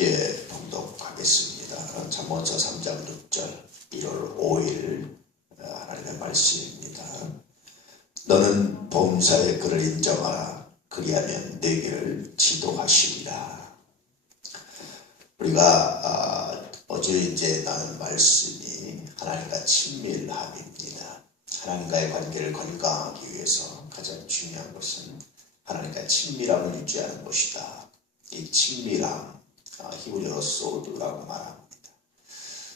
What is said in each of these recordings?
함께 봉독하겠습니다. 잠언서 3장 6절 1월 5일 하나님의 말씀입니다. 너는 범사의 그를 인정하라. 그리하면 내 길을 지도하시리라. 우리가 어제 이제 나눈 말씀이 하나님과 친밀함입니다. 하나님과의 관계를 건강하기 위해서 가장 중요한 것은 하나님과 친밀함을 유지하는 것이다. 이 친밀함, 히브리어로 소드라고 말합니다.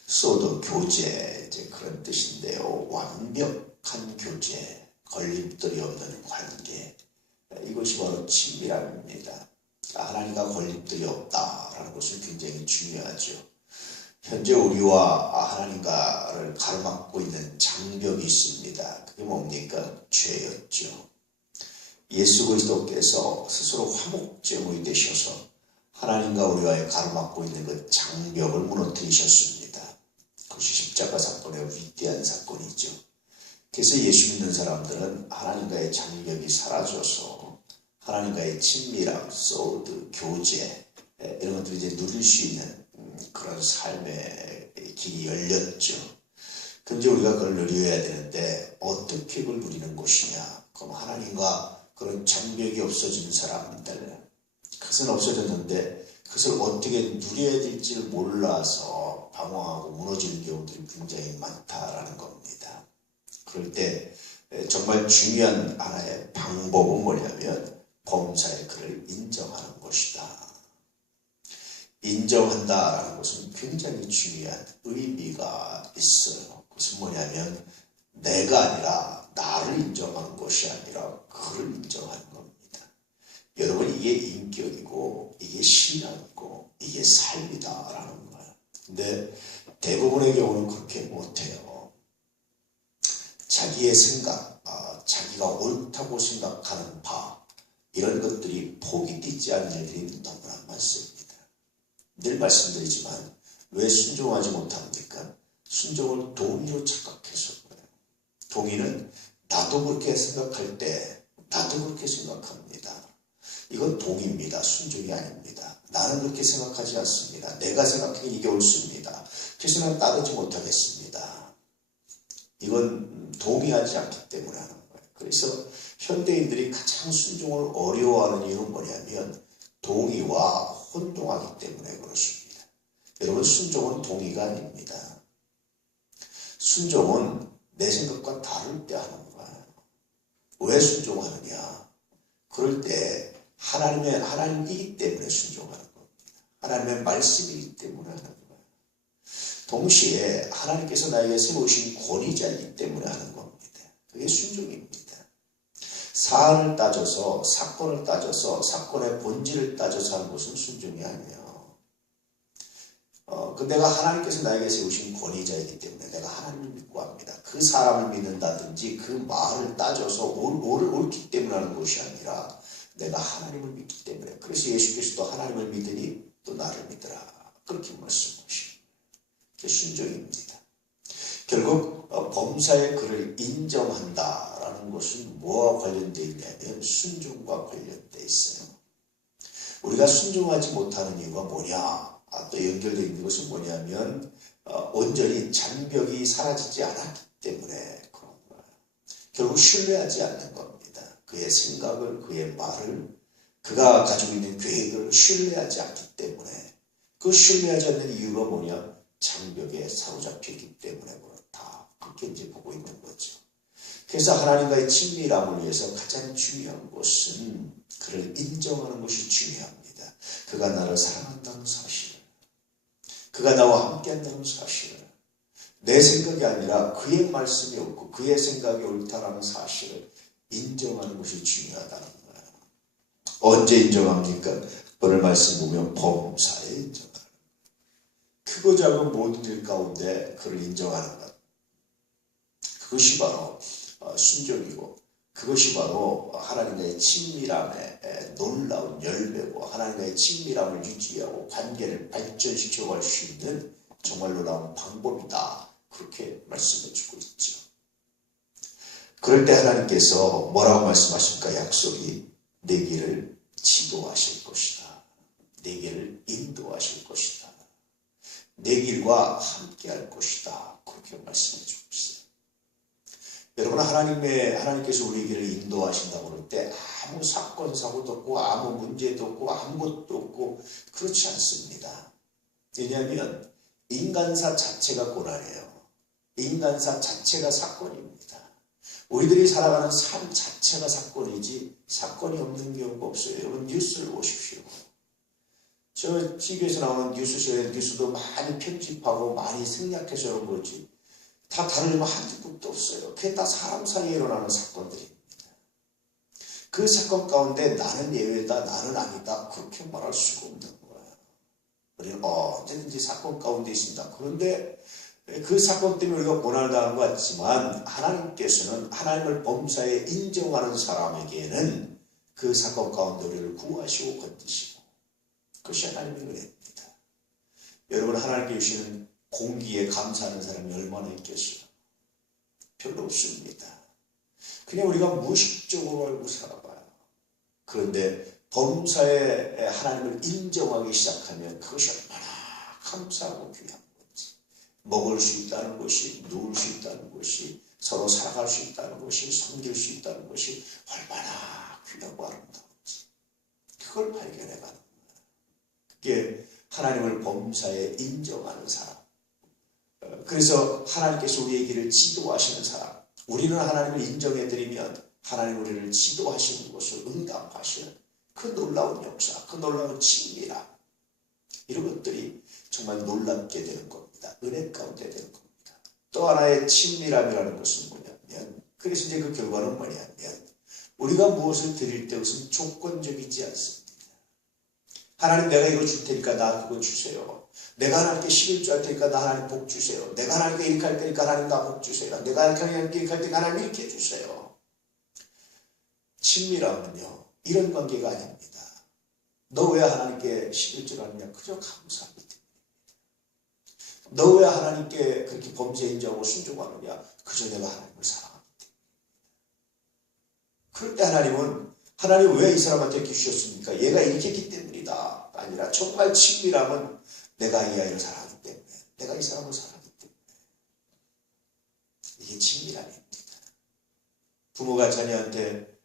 소드, 교제, 이제 그런 뜻인데요. 완벽한 교제, 걸림돌이 없는 관계, 이것이 바로 친밀함입니다. 하나님과 걸림돌이 없다라는 것은 굉장히 중요하죠. 현재 우리와 하나님과를 가로막고 있는 장벽이 있습니다. 그게 뭡니까? 죄였죠. 예수 그리스도께서 스스로 화목제물이 되셔서 하나님과 우리와의 가로막고 있는 그 장벽을 무너뜨리셨습니다. 그것이 십자가 사건의 위대한 사건이죠. 그래서 예수 믿는 사람들은 하나님과의 장벽이 사라져서 하나님과의 친밀함, 소드, 교제 이런 것들을 이제 누릴 수 있는 그런 삶의 길이 열렸죠. 그런데 우리가 그걸 누려야 되는데 어떻게 그걸 누리는 것이냐? 그럼 하나님과 그런 장벽이 없어진 사람들, 그것은 없어졌는데 그것을 어떻게 누려야 될지 몰라서 방황하고 무너지는 경우들이 굉장히 많다라는 겁니다. 그럴 때 정말 중요한 하나의 방법은 뭐냐면 범사의 그를 인정하는 것이다. 인정한다라는 것은 굉장히 중요한 의미가 있어요. 그것은 뭐냐면 내가 아니라 나를 인정하는 것이 아니라 그를 인정하는 겁니다. 여러분, 이게 인격이고 이게 신앙이고 이게 삶이다라는 거예요. 근데 대부분의 경우는 그렇게 못해요. 자기의 생각, 자기가 옳다고 생각하는 바, 이런 것들이 폭이 뛰지 않는 일들이 너무나 많습니다. 늘 말씀드리지만 왜 순종하지 못합니까? 순종을 동의로 착각해서 그래요. 동의는 나도 그렇게 생각할 때 나도 그렇게 생각합니다. 이건 동의입니다. 순종이 아닙니다. 나는 그렇게 생각하지 않습니다. 내가 생각하기엔 이게 옳습니다. 그래서 나는 따르지 못하겠습니다. 이건 동의하지 않기 때문에 하는 거예요. 그래서 현대인들이 가장 순종을 어려워하는 이유는 뭐냐면 동의와 혼동하기 때문에 그렇습니다. 여러분, 순종은 동의가 아닙니다. 순종은 내 생각과 다를 때 하는 거예요. 왜 순종하느냐? 그럴 때 하나님이기 때문에 순종하는 겁니다. 하나님의 말씀이기 때문에 하는 거예요. 동시에 하나님께서 나에게 세우신 권위자이기 때문에 하는 겁니다. 그게 순종입니다. 사안을 따져서, 사건을 따져서, 사건의 본질을 따져서 하는 것은 순종이 아니에요. 내가 하나님께서 나에게 세우신 권위자이기 때문에 내가 하나님을 믿고 합니다. 그 사람을 믿는다든지 그 말을 따져서 옳기 때문에 하는 것이 아니라 내가 하나님을 믿기 때문에. 그래서 예수께서도 하나님을 믿으니 또 나를 믿으라, 그렇게 말씀하십니다. 그게 순종입니다. 결국 범사의 그를 인정한다라는 것은 뭐와 관련되어 있냐면 순종과 관련되어 있어요. 우리가 순종하지 못하는 이유가 뭐냐? 또 연결되어 있는 것은 뭐냐면 온전히 장벽이 사라지지 않았기 때문에 그런 거예요. 결국 신뢰하지 않는 겁니다. 그의 생각을, 그의 말을, 그가 가지고 있는 계획을 신뢰하지 않기 때문에. 그 신뢰하지 않는 이유가 뭐냐? 장벽에 사로잡혔기 때문에 그렇다. 그렇게 이제 보고 있는 거죠. 그래서 하나님과의 친밀함을 위해서 가장 중요한 것은 그를 인정하는 것이 중요합니다. 그가 나를 사랑한다는 사실을, 그가 나와 함께한다는 사실을, 내 생각이 아니라 그의 말씀이 옳고 그의 생각이 옳다라는 사실을 인정하는 것이 중요하다는 거예요. 언제 인정합니까? 오늘 말씀 보면 범사에 인정하는 거예요. 크고 작은 모든 일 가운데 그를 인정하는 것. 그것이 바로 순종이고, 그것이 바로 하나님과의 친밀함의 놀라운 열매고, 하나님과의 친밀함을 유지하고 관계를 발전시켜 갈 수 있는 정말 놀라운 방법이다. 그렇게 말씀해 주고 있죠. 그럴 때 하나님께서 뭐라고 말씀하십니까? 약속이 내 길을 지도하실 것이다. 내 길을 인도하실 것이다. 내 길과 함께 할 것이다. 그렇게 말씀해 주고 있어요. 여러분, 하나님께서 우리에게를 인도하신다고 그럴 때 아무 사건, 사고도 없고 아무 문제도 없고 아무것도 없고 그렇지 않습니다. 왜냐하면 인간사 자체가 고난이에요. 인간사 자체가 사건입니다. 우리들이 살아가는 삶 자체가 사건이지 사건이 없는 경우가 없어요. 여러분, 뉴스를 보십시오. 저 TV에서 나오는 뉴스도 많이 편집하고 많이 생략해서 그런 거지. 다 다른 거 한두 곳도 없어요. 그게 다 사람 사이에 일어나는 사건들입니다. 그 사건 가운데 나는 예외다, 나는 아니다, 그렇게 말할 수가 없는 거예요. 우리는 언제든지 사건 가운데 있습니다. 그런데 그 사건 때문에 우리가 고난을 당한 것 같지만 하나님께서는 하나님을 범사에 인정하는 사람에게는 그 사건 가운데 우리를 구하시고 건지시고, 그것이 하나님의 은혜입니다. 여러분, 하나님께 주시는 공기에 감사하는 사람이 얼마나 있겠어요? 별로 없습니다. 그냥 우리가 무의식적으로 알고 살아봐요. 그런데 범사에 하나님을 인정하기 시작하면 그것이 얼마나 감사하고 귀한 건지, 먹을 수 있다는 것이, 누울 수 있다는 것이, 서로 살아갈 수 있다는 것이, 섬길 수 있다는 것이 얼마나 귀하고 아름다운지, 그걸 발견해가는 거예요. 그게 하나님을 범사에 인정하는 사람. 그래서 하나님께서 우리의 길을 지도하시는 사람, 우리는 하나님을 인정해드리면 하나님 우리를 지도하시는 것을 응답하시는 그 놀라운 역사, 그 놀라운 친밀함, 이런 것들이 정말 놀랍게 되는 겁니다. 은혜 가운데 되는 겁니다. 또 하나의 친밀함이라는 것은 뭐냐면, 그래서 이제 그 결과는 뭐냐면, 우리가 무엇을 드릴 때 그것은 조건적이지 않습니다. 하나님, 내가 이거 줄 테니까 나 그거 주세요. 내가 하나님께 11조 할 테니까 나 하나님 복 주세요. 내가 하나님께 이렇게 할 테니까 하나님 나 복 주세요. 내가 하나님께 이렇게 할 테니까 하나님 이렇게 해주세요. 친밀함은요, 이런 관계가 아닙니다. 너 왜 하나님께 11조를 하느냐? 그저 감사하기 때문입니다. 너 왜 하나님께 그렇게 범죄 인정하고 순종하느냐? 그저 내가 하나님을 사랑하기 때문입니다. 그럴 때 하나님 왜 이 사람한테 이렇게 주셨습니까? 얘가 이렇게 했기 때문이다. 아니라 정말 친밀함은 내가 이 아이를 사랑하기 때문에, 내가 이 사람을 사랑하기 때문에. 이게 친밀함입니다. 부모가 자녀한테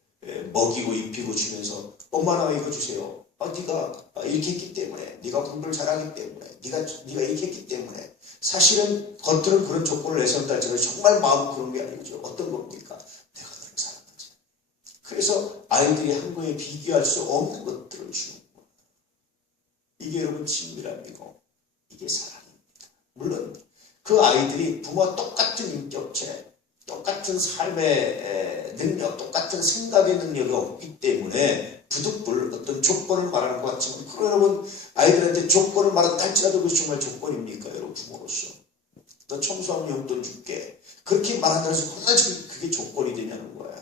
먹이고 입히고 주면서 엄마 나 이거 주세요. 네가 이렇게 했기 때문에, 네가 공부를 잘하기 때문에, 네가 이렇게 했기 때문에. 사실은 겉으로는 그런 조건을 내세운다 할지라도 정말 마음은 그런 게 아니죠. 어떤 겁니까? 내가 너를 사랑하지. 그래서 아이들이 한 거에 비교할 수 없는 것들을 주는 거예요. 이게 여러분 친밀함이고 이게 사랑입니다. 물론 그 아이들이 부모와 똑같은 인격체, 똑같은 삶의 능력, 똑같은 생각의 능력이 없기 때문에 부득불 어떤 조건을 말하는 것 같지만, 그 여러분 아이들한테 조건을 말한다 할지라도 그것이 정말 조건입니까? 여러분 부모로서 너 청소하면 용돈 줄게, 그렇게 말한다고 해서 정말 그게 조건이 되냐는 거야.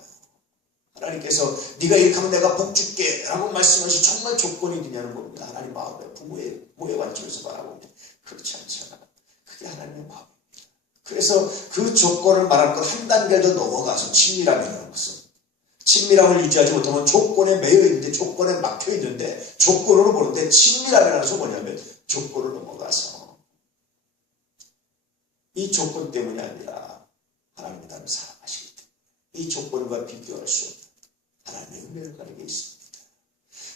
하나님께서 네가 이렇게 하면 내가 복 줄게 라고 말씀하시 정말 조건이 되냐는 겁니다. 하나님 마음에, 부모의 관점에서 바라보면 그렇지 않잖아. 그게 하나님의 마음입니다. 그래서 그 조건을 말하는 것 한 단계 더 넘어가서 친밀함이라는 것은, 친밀함을 유지하지 못하면 조건에 매여 있는데, 조건에 막혀 있는데 조건으로 보는데, 친밀함이라는 것은 뭐냐면 조건을 넘어가서 이 조건 때문이 아니라 하나님이 나를 사랑하시기 때문에 이 조건과 비교할 수 없는 하나님의 은혜를 가지고 있습니다.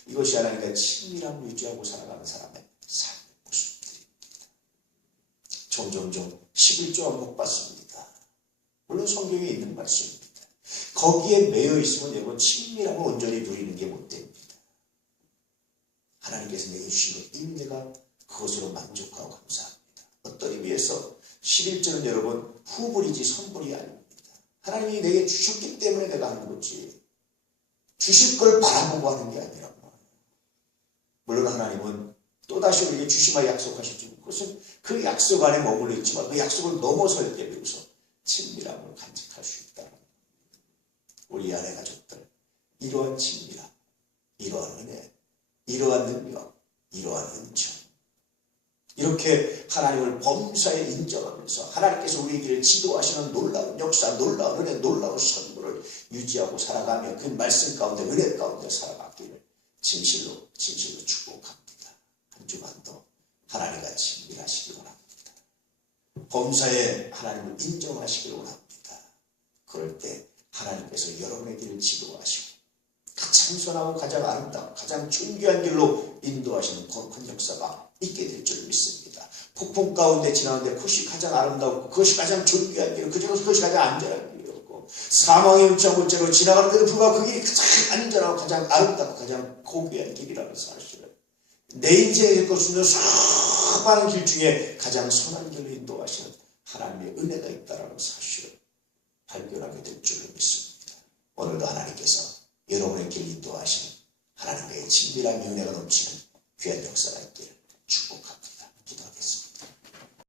이것이 하나님과 친밀함을 유지하고 살아가는 사람의 삶의 모습들입니다. 종종 11조와 못 받습니다. 물론 성경에 있는 말씀입니다. 거기에 매여 있으면 여러분 친밀함을 온전히 누리는 게 못 됩니다. 하나님께서 내게 주신 것, 이미 내가 그것으로 만족하고 감사합니다. 어떤 의미에서 11조는 여러분 후불이지 선불이 아닙니다. 하나님이 내게 주셨기 때문에 내가 하는 거지, 주실 걸 바라보고 하는 게 아니란 말이에요. 물론 하나님은 또다시 우리에게 주시마 약속하셨지만 그것은 그 약속 안에 머물러 있지만 그 약속을 넘어설 때 비로소 친밀함을 간직할 수 있다. 우리 아내 가족들, 이러한 친밀함, 이러한 은혜, 이러한 능력, 이러한 은총, 이렇게 하나님을 범사에 인정하면서 하나님께서 우리 길을 지도하시는 놀라운 역사, 놀라운 은혜, 놀라운 선물을 유지하고 살아가며 그 말씀 가운데, 은혜 가운데 살아가기를 진실로 축복합니다. 주만도 하나님과 친밀하시기 원합니다. 범사에 하나님을 인정하시기를 원합니다. 그럴 때 하나님께서 여러분의 길을 지도하시고 가장 선하고 가장 아름답고 가장 존귀한 길로 인도하시는 거룩한 역사가 있게 될 줄 믿습니다. 폭풍 가운데 지나는데 그것이 가장 아름답고 그것이 가장 존귀한 길, 그것이 가장 안전한 길이었고 사망의 문자물자로 지나가는데도 불구하고 그 길이 가장 안전하고 가장 아름답고 가장 고귀한 길이라는 사실을 내 인생에 겪을 수 있는 수많은 길 중에 가장 선한 길로 인도하시는 하나님의 은혜가 있다는 사실을 발견하게 될 줄 믿습니다. 오늘도 하나님께서 여러분의 길 인도하시는 하나님과의 친밀한 은혜가 넘치는 귀한 역사가 있기를 축복합니다.